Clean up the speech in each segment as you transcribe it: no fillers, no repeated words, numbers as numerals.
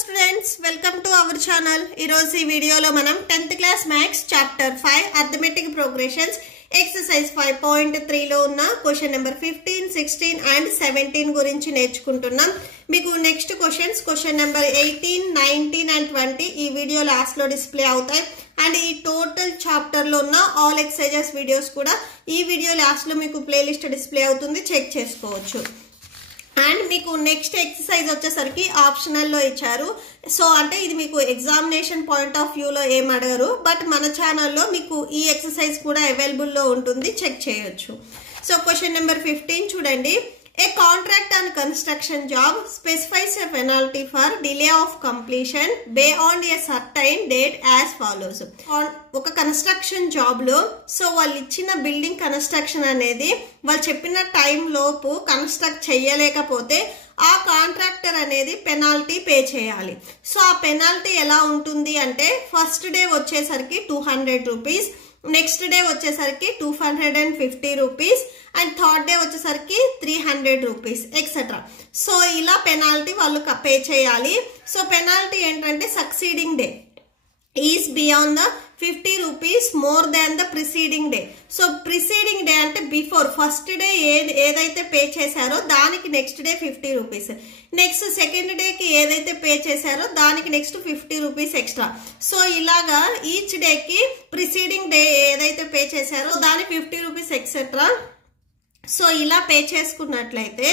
students, welcome to our channel. Ee video lo manam 10th class maths chapter 5 arithmetic progressions exercise 5.3 lo unna question number 15, 16 and 17 gurinchi నేర్చుకుంటున్నాం. మీకు next question number 18, 19 and 20 ఈ video last లో display అవుతాయి. And ఈ total chapter లో ఉన్న all exercises videos కూడా ఈ వీడియో లాస్ట్ లో మీకు ప్లేలిస్ట్ డిస్ప్లే అవుతుంది, చెక్ చేసుకోవచ్చు. అండ్ మీకు నెక్స్ట్ ఎక్సర్సైజ్ వచ్చేసరికి ఆప్షనల్ లో ఇచ్చారు. సో అంటే ఇది మీకు ఎగ్జామినేషన్ పాయింట్ ఆఫ్ వ్యూ లో ఏం అడగరు, బట్ మన ఛానల్లో మీకు ఈ ఎక్సర్సైజ్ కూడా అవైలబుల్ లో ఉంటుంది, చెక్ చేయొచ్చు. సో క్వశ్చన్ నెంబర్ 15 చూడండి. A contract and construction job specifies a penalty for delay of completion beyond a certain date as follows. ఒక కన్స్ట్రక్షన్ జాబ్ లో సో వాళ్ళు ఇచ్చిన బిల్డింగ్ కన్స్ట్రక్షన్ అనేది వాళ్ళు చెప్పిన టైం లోపు కన్స్ట్రక్ట్ చేయలేకపోతే ఆ కాంట్రాక్టర్ అనేది పెనాల్టీ పే చేయాలి. సో ఆ పెనాల్టీ ఎలా ఉంటుంది అంటే ఫస్ట్ డే వచ్చేసరికి 200 రూపీస్, నెక్స్ట్ డే వచ్చేసరికి 250 రూపీస్ అండ్ థర్డ్ డే వచ్చేసరికి 300 రూపీస్ ఎక్సెట్రా. సో ఇలా పెనాల్టీ వాళ్ళు పే చేయాలి. సో పెనాల్టీ ఏంటంటే succeeding day is beyond the 50 rupees more than the preceding day. So preceding day అంటే బిఫోర్ ఫస్ట్ డే ఏదైతే pay చేశారో దానికి next day 50 rupees, next second డేకి ఏదైతే పే చేశారో దానికి నెక్స్ట్ 50 రూపీస్ ఎక్స్ట్రా. సో ఇలాగా ఈచ్ డేకి ప్రిసీడింగ్ డే ఏదైతే పే చేశారో దానికి 50 రూపీస్ ఎక్సెట్రా. సో ఇలా పే చేసుకున్నట్లయితే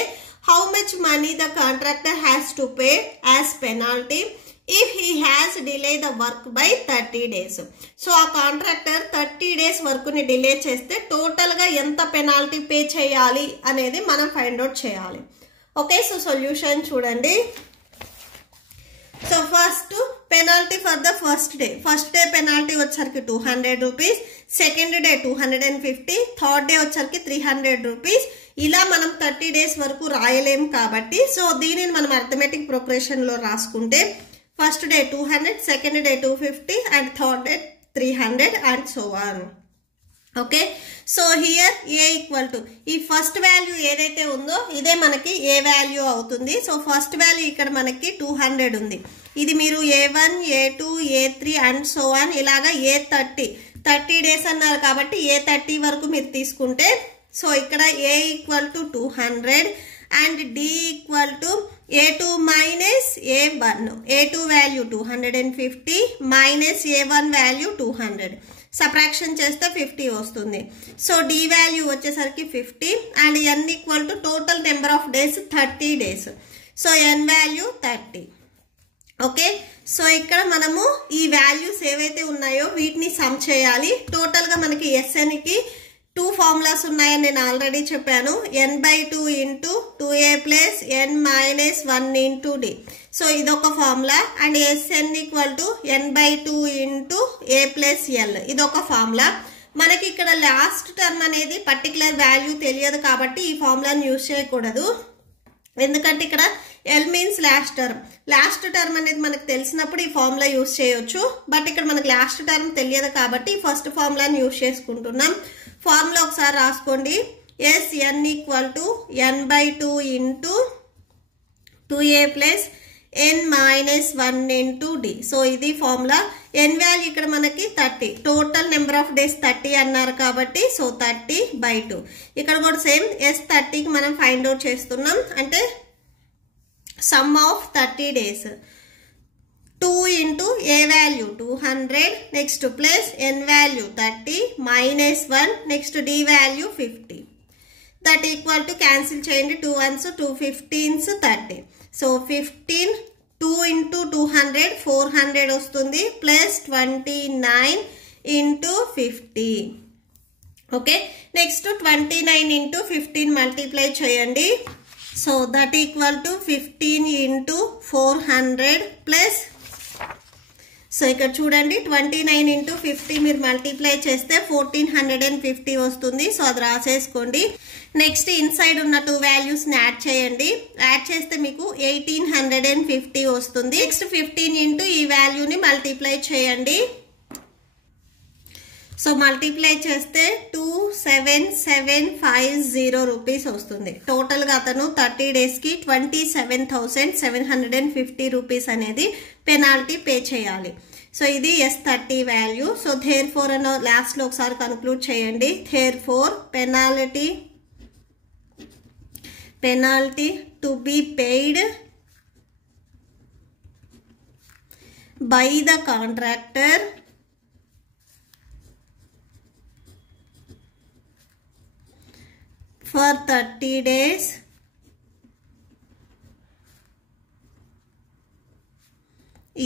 how much money the contractor has to pay as penalty if he has delayed the work by 30 days. So ఆ contractor 30 days work ని delay చేస్తే total గా ఎంత పెనాల్టీ పే చేయాలి అనేది మనం ఫైండ్ అవుట్ చేయాలి. ఓకే, సో సొల్యూషన్ చూడండి. So first penalty for the first day penalty వచ్చరికి 200 rupees, second day 250, third day వచ్చరికి 300 రూపీస్. ఇలా మనం 30 డేస్ వరకు రాయలేం కాబట్టి సో దీనిని మనం అర్థమెటిక్ ప్రోగ్రెషన్ లో రాసుకుంటే first day 200, second day 250 and third day 300 and so on. Okay, so here A equal to ఈ ఫస్ట్ వాల్యూ ఏదైతే ఉందో ఇదే మనకి ఏ వాల్యూ అవుతుంది. సో ఫస్ట్ వాల్యూ ఇక్కడ మనకి 200 ఉంది. ఇది మీరు A1, A2, A3 and so on ఇలాగా A30 డేస్ అన్నారు కాబట్టి A30 వరకు మీరు తీసుకుంటే సో ఇక్కడ A equal to 200 and D equal to A2 minus A1. A2 value 250 minus A1 value 200, subtraction చేస్తే 50 వస్తుంది. సో D వాల్యూ వచ్చేసరికి 50 and N equal to total number of days 30 days. So N value 30. Okay, so ఇక్కడ మనము ఈ values ఏవైతే ఉన్నాయో వీటిని some చేయాలి. టోటల్ గా మనకి SNకి 2 ఫార్ములాస్ ఉన్నాయని నేను ఆల్రెడీ చెప్పాను. n/2 into 2a plus n minus 1 into d. So ఇదొక formula. And SN equal to n/2 into a plus l ఇదొక ఫార్ములా. మనకి ఇక్కడ లాస్ట్ టర్మ్ అనేది పర్టికులర్ వాల్యూ తెలియదు కాబట్టి ఈ ఫార్ములాని యూజ్ చేయకూడదు, ఎందుకంటే ఇక్కడ L మీన్స్ లాస్ట్ టర్మ్ అనేది మనకు తెలిసినప్పుడు ఈ ఫార్ములా యూజ్ చేయొచ్చు. బట్ ఇక్కడ మనకు లాస్ట్ టర్మ్ తెలియదు కాబట్టి ఫస్ట్ ఫార్ములాని యూజ్ చేసుకుంటున్నాం. ఫార్ములా ఒకసారి రాసుకోండి. SN equal to n/2 into 2a plus n minus 1 into d. So ఇది ఫార్ములా. n వాల్యూ ఇక్కడ మనకి 30, టోటల్ నెంబర్ ఆఫ్ డేస్ 30 అన్నారు కాబట్టి సో 30/2. ఇక్కడ కూడా సేమ్ S30కి మనం ఫైండ్ అవుట్ చేస్తున్నాం, అంటే some of 30 days. 2 into a value 200, next plus n value 30 minus 1, next d value 50. That equal to cancel చేయండి, 2 1s 2 15s 30. సో 15 2 ఇంటూ 200 400 వస్తుంది plus 29 into 50. Okay, next 29 into 15 multiply చేయండి. So that equal to 15 into 400 plus, so ఇక్కడ చూడండి 29 into 50 మీరు multiply చేస్తే 1450 వస్తుంది. So అది రాసేసుకోండి. Next inside ఉన్న 2 వాల్యూస్ని యాడ్ చేయండి. యాడ్ చేస్తే మీకు 1850 వస్తుంది. నెక్స్ట్ 15 ఇంటూ ఈ వాల్యూని మల్టిప్లై చేయండి. సో మల్టిప్లై చేస్తే 27750 రూపీస్ వస్తుంది. టోటల్గా అతను 30 డేస్కి 27,750 రూపీస్ అనేది పెనాల్టీ పే చేయాలి. సో ఇది S30 వాల్యూ. సో థేర్ ఫోర్ అని లాస్ట్లో ఒకసారి కన్క్లూడ్ చేయండి. Therefore penalty to be paid by the contractor for 30 days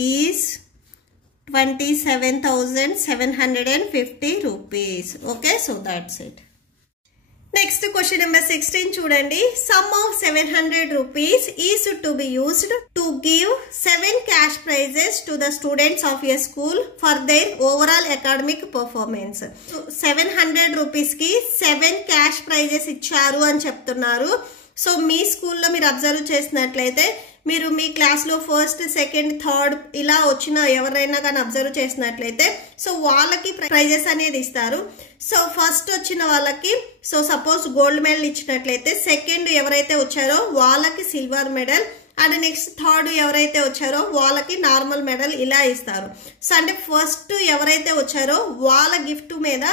is 27,750 rupees. Okay, so that's it. Next question number 16 చూడండి. Sum of 700 rupees is to be used to give 7 cash prizes to the students of a school for their overall academic performance. So 700 rupees కి 7 cash prizes ఇచ్చారు అని చెప్తున్నారు. So మీ స్కూల్లో మీరు observe చేసినట్లయితే మీరు మీ క్లాస్లో ఫస్ట్, సెకండ్, థర్డ్ ఇలా వచ్చిన ఎవరైనా కానీ అబ్జర్వ్ చేసినట్లయితే సో వాళ్ళకి ప్రైజెస్ అనేది ఇస్తారు. సో ఫస్ట్ వచ్చిన వాళ్ళకి సో సపోజ్ గోల్డ్ మెడల్ ఇచ్చినట్లయితే సెకండ్ ఎవరైతే వచ్చారో వాళ్ళకి silver medal and next third ఎవరైతే వచ్చారో వాళ్ళకి నార్మల్ మెడల్ ఇలా ఇస్తారు. సో అంటే ఫస్ట్ ఎవరైతే వచ్చారో వాళ్ళ గిఫ్ట్ మీద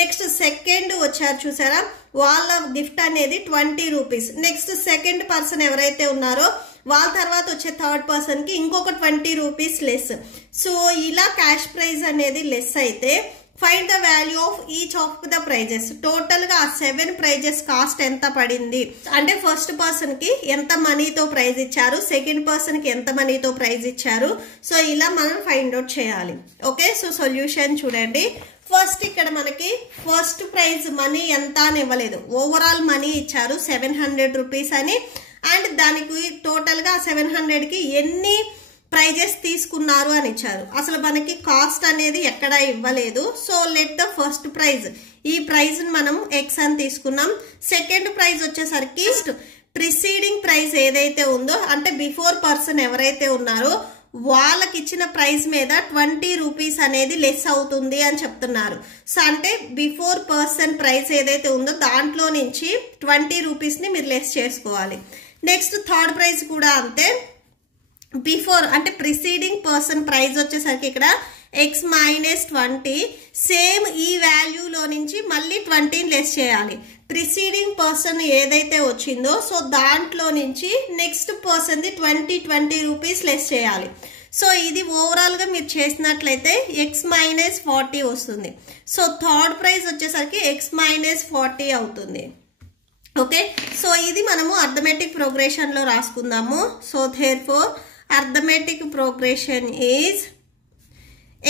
నెక్స్ట్ సెకండ్ వచ్చారు చూసారా వాళ్ళ గిఫ్ట్ అనేది 20 రూపీస్. నెక్స్ట్ సెకండ్ పర్సన్ ఎవరైతే ఉన్నారో వాళ్ళ తర్వాత వచ్చే థర్డ్ పర్సన్ కి ఇంకొక 20 రూపీస్ లెస్. సో ఇలా క్యాష్ ప్రైజ్ అనేది లెస్ అయితే find the value of each of the prizes. Total గా 7 ప్రైజెస్ కాస్ట్ ఎంత పడింది అంటే ఫస్ట్ పర్సన్ కి ఎంత మనీతో ప్రైజ్ ఇచ్చారు, సెకండ్ పర్సన్ కి ఎంత మనీతో ప్రైజ్ ఇచ్చారు. సో ఇలా మనం ఫైండ్ అవుట్ చేయాలి. ఓకే, సో సొల్యూషన్ చూడండి. ఫస్ట్ ఇక్కడ మనకి ఫస్ట్ ప్రైజ్ మనీ ఎంత అని ఇవ్వలేదు, ఓవరాల్ మనీ ఇచ్చారు 700 రూపీస్ అని. అండ్ దానికి టోటల్ గా 700 కి ఎన్ని ప్రైజెస్ తీసుకున్నారు అని ఇచ్చారు. అసలు మనకి కాస్ట్ అనేది ఎక్కడా ఇవ్వలేదు. So let the first prize, ఈ ప్రైజ్ మనం ఎక్స్ అని తీసుకున్నాం. సెకండ్ ప్రైజ్ వచ్చేసరికి ప్రిసీడింగ్ ప్రైజ్ ఏదైతే ఉందో అంటే బిఫోర్ పర్సన్ ఎవరైతే ఉన్నారో వాళ్ళకి ఇచ్చిన ప్రైజ్ మీద 20 రూపీస్ అనేది లెస్ అవుతుంది అని చెప్తున్నారు. సో అంటే బిఫోర్ పర్సన్ ప్రైజ్ ఏదైతే ఉందో దాంట్లో నుంచి 20 రూపీస్ ని మీరు లెస్ చేసుకోవాలి. నెక్స్ట్ థర్డ్ ప్రైజ్ కూడా అంతే, బిఫోర్ అంటే ప్రిసీడింగ్ పర్సన్ ప్రైజ్ వచ్చేసరికి ఇక్కడ ఎక్స్ మైనస్ 20, సేమ్ ఈ వాల్యూలో నుంచి మళ్ళీ 20 లెస్ చేయాలి. ప్రిసీడింగ్ పర్సన్ ఏదైతే వచ్చిందో సో దాంట్లో నుంచి నెక్స్ట్ పర్సన్ది 20 రూపీస్ లెస్ చేయాలి. సో ఇది ఓవరాల్ గా మీరు చేసినట్లయితే ఎక్స్ మైనస్ 40 వస్తుంది. సో థర్డ్ ప్రైజ్ వచ్చేసరికి ఎక్స్ మైనస్ 40 అవుతుంది. ఓకే, సో ఇది మనము అర్థమెటిక్ ప్రోగ్రెషన్ లో రాసుకుందాము. So therefore arithmetic progression is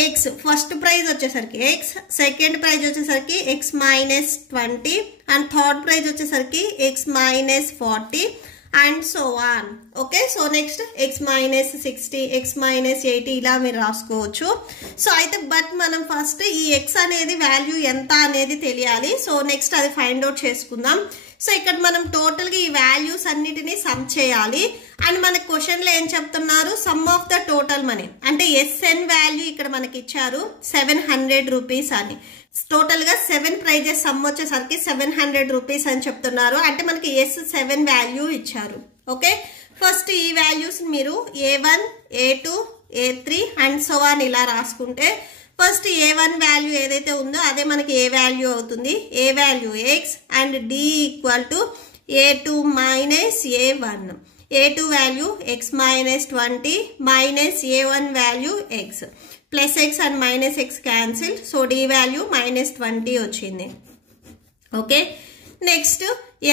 X, first prize వచ్చేసరికి ఎక్స్, సెకండ్ ప్రైజ్ వచ్చేసరికి X minus 20 and third prize వచ్చేసరికి X minus 40 and so on. Okay, so next X minus 60, X minus 80 ఇలా మీరు రాసుకోవచ్చు. సో అయితే but మనం ఫస్ట్ ఈ X అనేది వాల్యూ ఎంత అనేది తెలియాలి. సో నెక్స్ట్ అది ఫైండ్ అవుట్ చేసుకుందాం. సో ఇక్కడ మనం టోటల్ గా ఈ వాల్యూస్ అన్నిటిని సమ్ చేయాలి. అండ్ మన క్వశ్చన్ లో ఏం చెప్తున్నారు, some of the total money అంటే ఎస్ఎన్ వాల్యూ ఇక్కడ మనకి ఇచ్చారు 700 రూపీస్ అని. టోటల్ గా 7 ప్రైజెస్ సమ్ వచ్చేసరికి 700 రూపీస్ అని చెప్తున్నారు. అంటే మనకి S7 వాల్యూ ఇచ్చారు. ఓకే, ఫస్ట్ ఈ వాల్యూస్ మీరు A1, A2, A3 and so on ఇలా రాసుకుంటే ఫస్ట్ A1 వాల్యూ ఏదైతే ఉందో అదే మనకి ఏ వాల్యూ అవుతుంది, a value x and D equal to A2 minus A1. A2 value x minus 20 minus A1 value x plus x and minus x cancel. So D value minus 20 వచ్చింది. Okay, next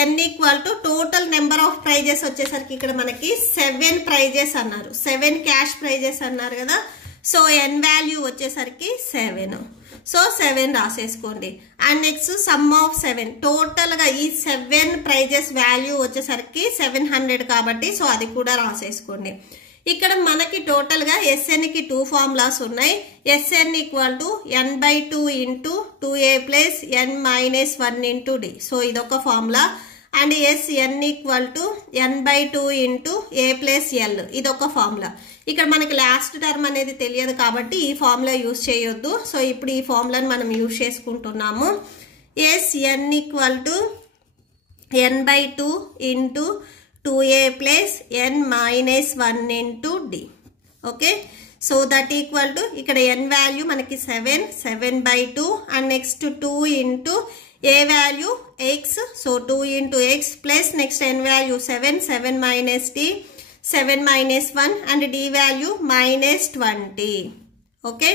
n equal to total number of prizes వచ్చేసరికి ఇక్కడ మనకి 7 prices అన్నారు, 7 cash prices అన్నారు కదా. So n value వచ్చేసరికి 7. So 7 రాసేసుకోండి. And next sum of 7, total గా ఈ 7 ప్రైజెస్ వాల్యూ వచ్చేసరికి 700 కాబట్టి సో అది కూడా రాసేసుకోండి. ఇక్కడ మనకి టోటల్ గా ఎస్ఎన్ కి 2 ఫార్ములాస్ ఉన్నాయి. SN equal to n/2 into 2a plus n minus 1 into d. So ఇదొక formula. And Sn equal to n/2 into a plus l. ఇది ఒక ఫార్ములా. ఇక్కడ మనకి లాస్ట్ టర్మ్ అనేది తెలియదు కాబట్టి ఈ ఫార్ములా యూజ్ చేయొద్దు. సో ఇప్పుడు ఈ ఫార్ములాని మనం యూజ్ చేసుకుంటున్నాము. Sn equal to n/2 into 2a plus n minus 1 into d. Okay, so that equal to ఇక్కడ n వాల్యూ మనకి 7/2 and next 2 into a value x, so 2 into x plus next n value 7 minus d 7 minus 1 and d value minus 20. Okay,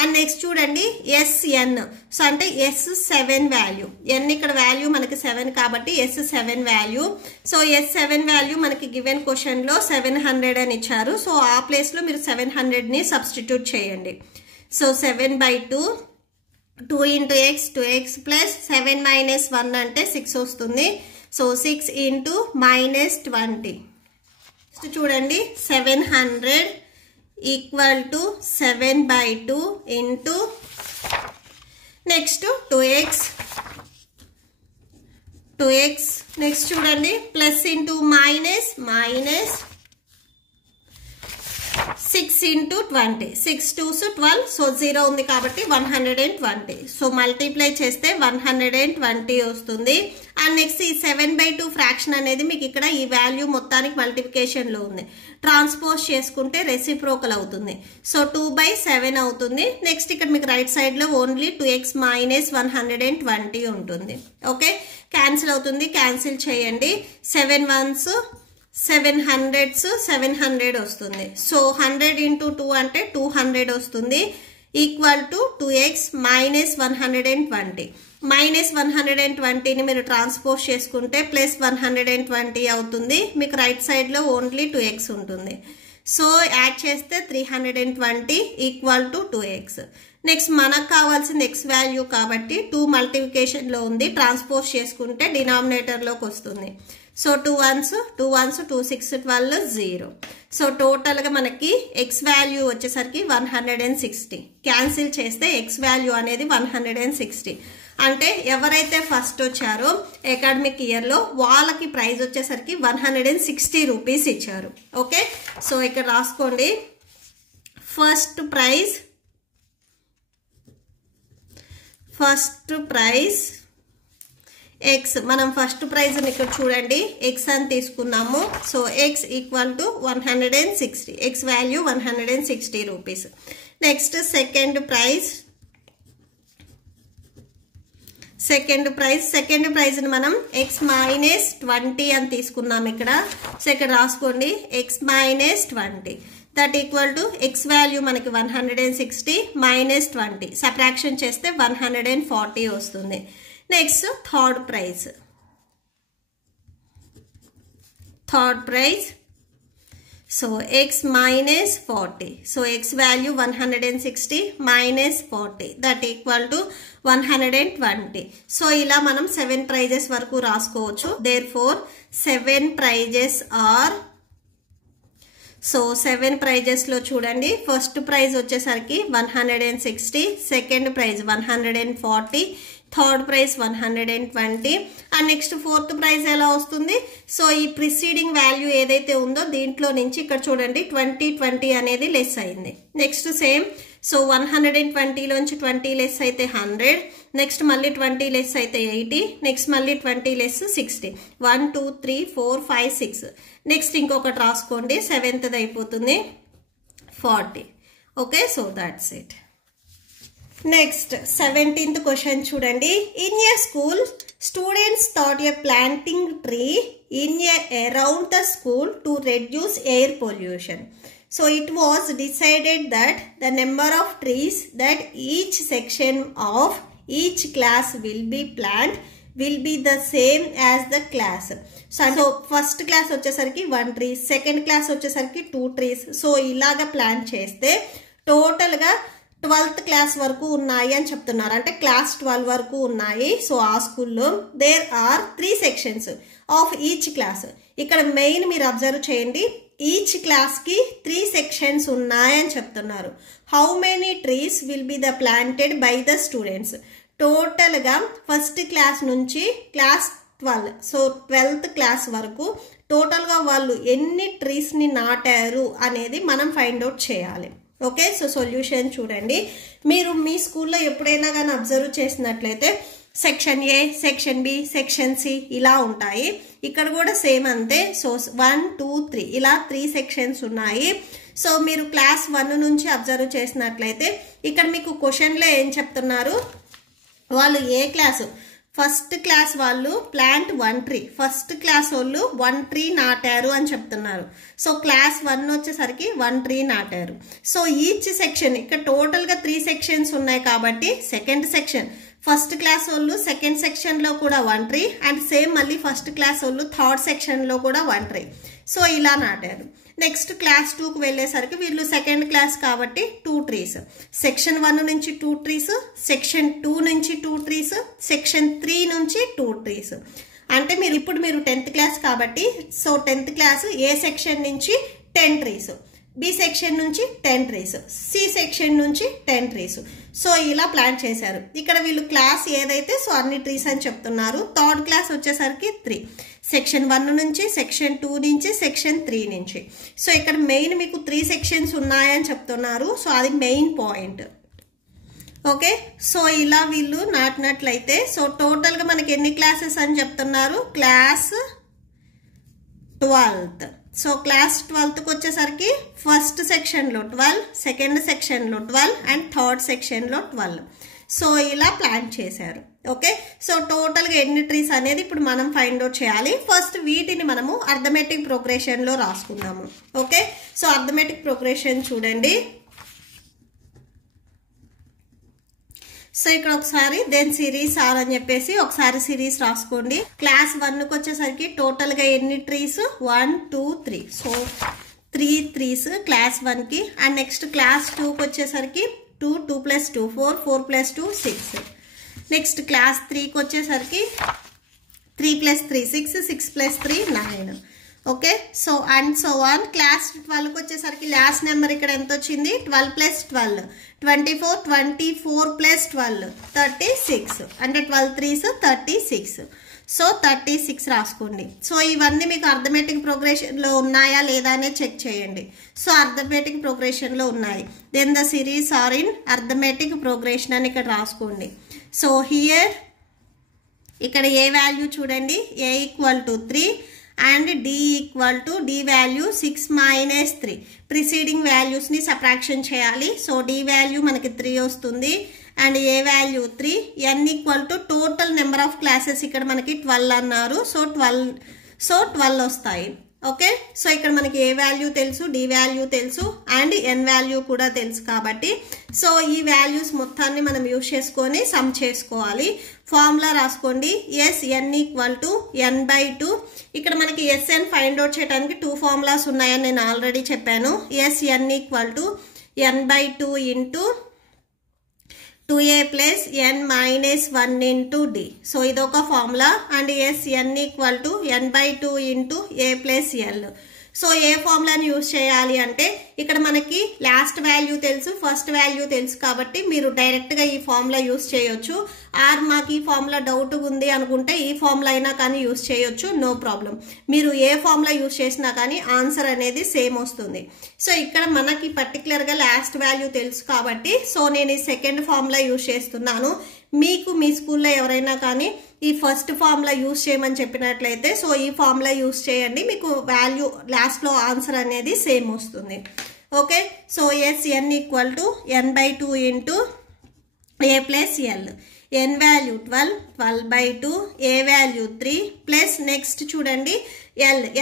and next చూడండి Sn, so అంటే S7 value, n ఇక్కడ value మనకి 7 కాబట్టి S7 value. So S7 value మనకి given క్వశ్చన్లో 700 అని ఇచ్చారు. So ఆ ప్లేస్లో మీరు 700ని సబ్స్టిట్యూట్ చేయండి. So 7/2 2 into x 2x plus 7 minus 1 అంటే 6 వస్తుంది. So 6 into minus 20. చూడండి 700 equal to 7/2 into next 2x next చూడండి plus into minus 6 into 20 6 2s 12. So 0 ఉంది కాబట్టి 120. సో మల్టిప్లై చేస్తే 120 వస్తుంది. అండ్ నెక్స్ట్ ఈ 7/2 ఫ్రాక్షన్ అనేది మీకు ఇక్కడ ఈ వాల్యూ మొత్తానికి మల్టిప్లికేషన్లో ఉంది. ట్రాన్స్పోజ్ చేసుకుంటే రెసిప్రోకల్ అవుతుంది. సో 2/7 అవుతుంది. నెక్స్ట్ ఇక్కడ మీకు రైట్ సైడ్లో ఓన్లీ 2x మైనస్ 120 ఉంటుంది. ఓకే, క్యాన్సిల్ అవుతుంది. క్యాన్సిల్ చేయండి. 7 1s 700s 700 వస్తుంది. సో 100 ఇంటూ 2 అంటే 200 వస్తుంది. Equal to 2x minus 120. Minus 120ని మీరు ట్రాన్స్పోజ్ చేసుకుంటే ప్లస్ 120 అవుతుంది. మీకు రైట్ సైడ్లో ఓన్లీ 2x ఉంటుంది. సో యాడ్ చేస్తే 320 ఈక్వల్ టు 2x. నెక్స్ట్ మనకు కావాల్సింది x వాల్యూ కాబట్టి 2 మల్టిప్లికేషన్లో ఉంది. ట్రాన్స్పోజ్ చేసుకుంటే డినామినేటర్లోకి వస్తుంది. So 2 1s 2 6 12 0. సో టోటల్గా మనకి x వాల్యూ వచ్చేసరికి 160. క్యాన్సిల్ చేస్తే x వాల్యూ అనేది 160. అంటే ఎవరైతే ఫస్ట్ వచ్చారో అకాడమిక్ ఇయర్లో వాళ్ళకి ప్రైజ్ వచ్చేసరికి 160 రూపీస్ ఇచ్చారు. ఓకే, సో ఇక్కడ రాసుకోండి. ఫస్ట్ ప్రైజ్ x, మనం ఫస్ట్ ప్రైజ్ ఇక్కడ చూడండి x అని తీసుకున్నాము. So x equal to 160, x value 160 rupees. Next second ప్రైజ్ని మనం x మైనస్ 20 అని తీసుకున్నాం ఇక్కడ. సో ఇక్కడ రాసుకోండి x minus 20. That equal to x value మనకి 160 మైనస్ 20 సబ్ట్రాక్షన్ చేస్తే 140 వస్తుంది. Next third prize so x minus 40. So x value 160 minus 40 that equal to 120. So ఇలా మనం 7 ప్రైజెస్ వరకు రాసుకోవచ్చు. దేర్ఫోర్ 7 ప్రైజెస్ ఆర్, సో 7 ప్రైజెస్లో చూడండి ఫస్ట్ ప్రైజ్ వచ్చేసరికి 160, second prize 140, third prize 120 and next fourth prize ఎలా వస్తుంది. సో ఈ ప్రిసీడింగ్ వాల్యూ ఏదైతే ఉందో దీంట్లో నుంచి ఇక్కడ చూడండి 20 అనేది లెస్ అయింది. నెక్స్ట్ సేమ్, సో 120లోంచి 20 లెస్ అయితే 100, నెక్స్ట్ మళ్ళీ 20 లెస్ అయితే 80, నెక్స్ట్ మళ్ళీ 20 లెస్ 60. 1 2 3 4 5 6. నెక్స్ట్ ఇంకొకటి రాసుకోండి, 7th అయిపోతుంది 40. Okay, so that's it. Next 17th question చూడండి. In a school students thought a planting tree in a around the school to reduce air pollution. So it was decided that the number of trees that each section of each class will be planted will be the same as the class. So first class వచ్చేసరికి 1 tree, second class వచ్చేసరికి 2 trees. So ఇలాగా plan చేస్తే టోటల్గా 12th class వరకు ఉన్నాయి అని చెప్తున్నారు. అంటే క్లాస్ 12 వరకు ఉన్నాయి. సో ఆ స్కూల్లో there are 3 sections of each class. ఇక్కడ మెయిన్ మీరు అబ్జర్వ్ చేయండి, ఈచ్ క్లాస్కి 3 సెక్షన్స్ ఉన్నాయని చెప్తున్నారు. How many trees will be the planted by the students. టోటల్గా ఫస్ట్ క్లాస్ నుంచి క్లాస్ 12. సో 12th క్లాస్ వరకు టోటల్గా వాళ్ళు ఎన్ని ట్రీస్ని నాటారు అనేది మనం ఫైండ్ అవుట్ చేయాలి. ఓకే, సో సొల్యూషన్ చూడండి. మీరు మీ స్కూల్లో ఎప్పుడైనా కానీ అబ్జర్వ్ చేసినట్లయితే section A, section B, section C ఇలా ఉంటాయి. ఇక్కడ కూడా సేమ్ అంతే. సో 1, 2, 3 ఇలా 3 సెక్షన్స్ ఉన్నాయి. సో మీరు క్లాస్ 1 నుంచి అబ్జర్వ్ చేసినట్లయితే ఇక్కడ మీకు క్వశ్చన్లో ఏం చెప్తున్నారు, వాళ్ళు ఏ క్లాసు, ఫస్ట్ క్లాస్ వాళ్ళు ప్లాంట్ 1 ట్రీ, ఫస్ట్ క్లాస్ వాళ్ళు 1 ట్రీ నాటారు అని చెప్తున్నారు. సో క్లాస్ 1 వచ్చేసరికి 1 ట్రీ నాటారు. సో ఈచ్ సెక్షన్ ఇక్కడ టోటల్గా 3 సెక్షన్స్ ఉన్నాయి కాబట్టి సెకండ్ సెక్షన్ ఫస్ట్ క్లాస్ వాళ్ళు సెకండ్ సెక్షన్లో కూడా 1 ట్రీ అండ్ సేమ్ మళ్ళీ ఫస్ట్ క్లాస్ వాళ్ళు థర్డ్ సెక్షన్లో కూడా 1 ట్రీ. సో ఇలా నాటారు. నెక్స్ట్ క్లాస్ 2కు వెళ్ళేసరికి వీళ్ళు సెకండ్ క్లాస్ కాబట్టి 2 ట్రీస్, సెక్షన్ 1 నుంచి 2 ట్రీస్, సెక్షన్ 2 నుంచి 2 ట్రీస్, సెక్షన్ 3 నుంచి 2 ట్రీస్. అంటే మీరు 10th క్లాస్ కాబట్టి సో 10th క్లాస్ ఏ సెక్షన్ నుంచి 10 ట్రీస్, బి సెక్షన్ నుంచి 10 ట్రీస్, సి సెక్షన్ నుంచి 10 ట్రీస్. సో ఇలా ప్లాన్ చేశారు. ఇక్కడ వీళ్ళు క్లాస్ ఏదైతే సో అన్ని ట్రీస్ అని చెప్తున్నారు. థర్డ్ క్లాస్ వచ్చేసరికి 3, సెక్షన్ 1 నుంచి, సెక్షన్ 2 నుంచి, సెక్షన్ 3 నుంచి. సో ఇక్కడ మెయిన్ మీకు 3 సెక్షన్స్ ఉన్నాయని చెప్తున్నారు. సో అది మెయిన్ పాయింట్. ఓకే, సో ఇలా వీళ్ళు నాటినట్లయితే సో టోటల్గా మనకి ఎన్ని క్లాసెస్ అని చెప్తున్నారు, క్లాస్ 12th. సో క్లాస్ 12థ్కి వచ్చేసరికి ఫస్ట్ సెక్షన్లో 12, సెకండ్ సెక్షన్లో 12 అండ్ థర్డ్ సెక్షన్లో 12. సో ఇలా ప్లాన్ చేశారు. ఓకే, సో టోటల్గా ఎన్ని ట్రీస్ అనేది ఇప్పుడు మనం ఫైండ్ అవుట్ చేయాలి. ఫస్ట్ వీటిని మనము అర్థమెటిక్ ప్రోగ్రెషన్లో రాసుకుందాము. ఓకే, సో అర్థమెటిక్ ప్రోగ్రెషన్ చూడండి. సో ఇక్కడ ఒకసారి దెన్ సిరీస్ ఆర్ అని చెప్పేసి ఒకసారి సిరీస్ రాసుకోండి. క్లాస్ 1కి వచ్చేసరికి టోటల్గా ఎన్ని ట్రీస్, 1, 2, 3. సో 3 ట్రీస్ క్లాస్ 1కి. అండ్ నెక్స్ట్ క్లాస్ 2కి వచ్చేసరికి 2, 2 + 2 4, 4 + 2 6. నెక్స్ట్ క్లాస్ 3కి వచ్చేసరికి 3 + 3 6, 6 + 3 9. Okay, so and so on. Class 12కి వచ్చేసరికి లాస్ట్ నెంబర్ ఇక్కడ ఎంత వచ్చింది, 12 + 12 24, 24 + 12 36. అంటే 12 3s 36. సో 36 రాసుకోండి. సో ఇవన్నీ మీకు అర్థమెటిక్ ప్రోగ్రెషన్లో ఉన్నాయా లేదా అనేది చెక్ చేయండి. సో అర్థమెటిక్ ప్రోగ్రెషన్లో ఉన్నాయి. Then the series are in arithmetic progression అని ఇక్కడ రాసుకోండి. సో హియర్ ఇక్కడ ఏ వాల్యూ చూడండి, a = 3 and d = d value 6 - 3. Preceding వాల్యూస్ని సబ్ట్రాక్షన్ చేయాలి. సో d వాల్యూ మనకి 3 వస్తుంది and a value 3. n = total number of classes ఇక్కడ మనకి 12 అన్నారు. సో 12 వస్తాయి. ఓకే, సో ఇక్కడ మనకి ఏ వాల్యూ తెలుసు, డి వాల్యూ తెలుసు అండ్ ఎన్ వాల్యూ కూడా తెలుసు కాబట్టి సో ఈ వాల్యూస్ మొత్తాన్ని మనం యూజ్ చేసుకొని సమ్ చేసుకోవాలి. ఫార్ములా రాసుకోండి. n = n/2. ఇక్కడ మనకి Sn ఫైండ్ అవుట్ చేయడానికి 2 ఫార్ములాస్ ఉన్నాయని నేను ఆల్రెడీ చెప్పాను. Sn = n/2 into 2a + n - 1 into d. So ఇదొక formula. And Sn = n/2 into a + l. So ఏ ఫార్ములాని యూజ్ చేయాలి అంటే ఇక్కడ మనకి లాస్ట్ వాల్యూ తెలుసు, ఫస్ట్ వాల్యూ తెలుసు కాబట్టి మీరు డైరెక్ట్గా ఈ ఫార్ములా యూజ్ చేయొచ్చు. ఆర్ మాకు ఈ ఫార్ములా డౌట్ ఉంది అనుకుంటే ఈ ఫార్ములా అయినా కానీ యూజ్ చేయొచ్చు, నో ప్రాబ్లం. మీరు ఏ ఫార్ములా యూజ్ చేసినా కానీ ఆన్సర్ అనేది సేమ్ వస్తుంది. సో ఇక్కడ మనకి పర్టికులర్గా లాస్ట్ వాల్యూ తెలుసు కాబట్టి సో నేను ఈ సెకండ్ ఫార్ములా యూజ్ చేస్తున్నాను. మీకు మీ స్కూల్లో ఎవరైనా కానీ ఈ ఫస్ట్ ఫార్ములా యూజ్ చేయమని చెప్పినట్లయితే సో ఈ ఫార్ములా యూజ్ చేయండి, మీకు వాల్యూ లాస్ట్లో ఆన్సర్ అనేది సేమ్ వస్తుంది. Okay, so Sn = n/2 into a + l. n value 12, 12/2, a value 3 plus next చూడండి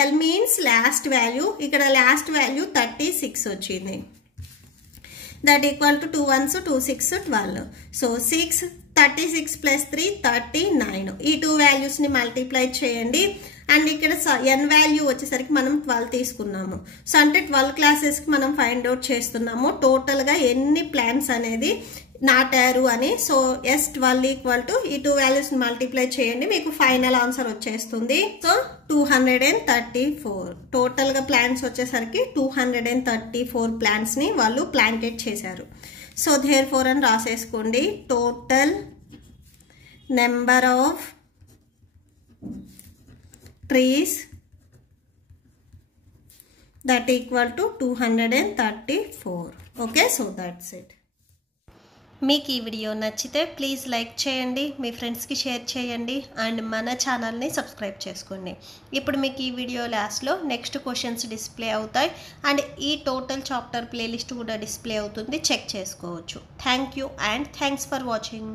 l మీన్స్ లాస్ట్ వాల్యూ. ఇక్కడ లాస్ట్ వాల్యూ 36 వచ్చింది. That equal to 2 1s 2 6 12. So 6 36 + 3 39. ఈ 2 వాల్యూస్ని మల్టిప్లై చేయండి. అండ్ ఇక్కడ n వాల్యూ వచ్చేసరికి మనం 12 తీసుకున్నాము. సో అంటే 12 క్లాసెస్కి మనం ఫైండ్ అవుట్ చేస్తున్నాము టోటల్గా ఎన్ని ప్లాంట్స్ అనేది నాటారు అని. సో S12 ఈ 2 వాల్యూస్ మల్టిప్లై చేయండి, మీకు ఫైనల్ ఆన్సర్ వచ్చేస్తుంది. సో 234 టోటల్గా ప్లాంట్స్ వచ్చేసరికి 234 ప్లాంట్స్ని వాళ్ళు ప్లాంటెడ్ చేశారు. సో therefore అని రాసేసుకోండి. Total number of trees, that equal to 234. Okay, so that's it. మీకు ఈ వీడియో నచ్చితే ప్లీజ్ లైక్ చేయండి, మీ ఫ్రెండ్స్కి షేర్ చేయండి అండ్ మన ఛానల్ని సబ్స్క్రైబ్ చేసుకోండి. ఇప్పుడు మీకు ఈ వీడియో లాస్ట్లో నెక్స్ట్ క్వశ్చన్స్ డిస్ప్లే అవుతాయి అండ్ ఈ టోటల్ చాప్టర్ ప్లేలిస్ట్ కూడా డిస్ప్లే అవుతుంది, చెక్ చేసుకోవచ్చు. Thank you and thanks for watching.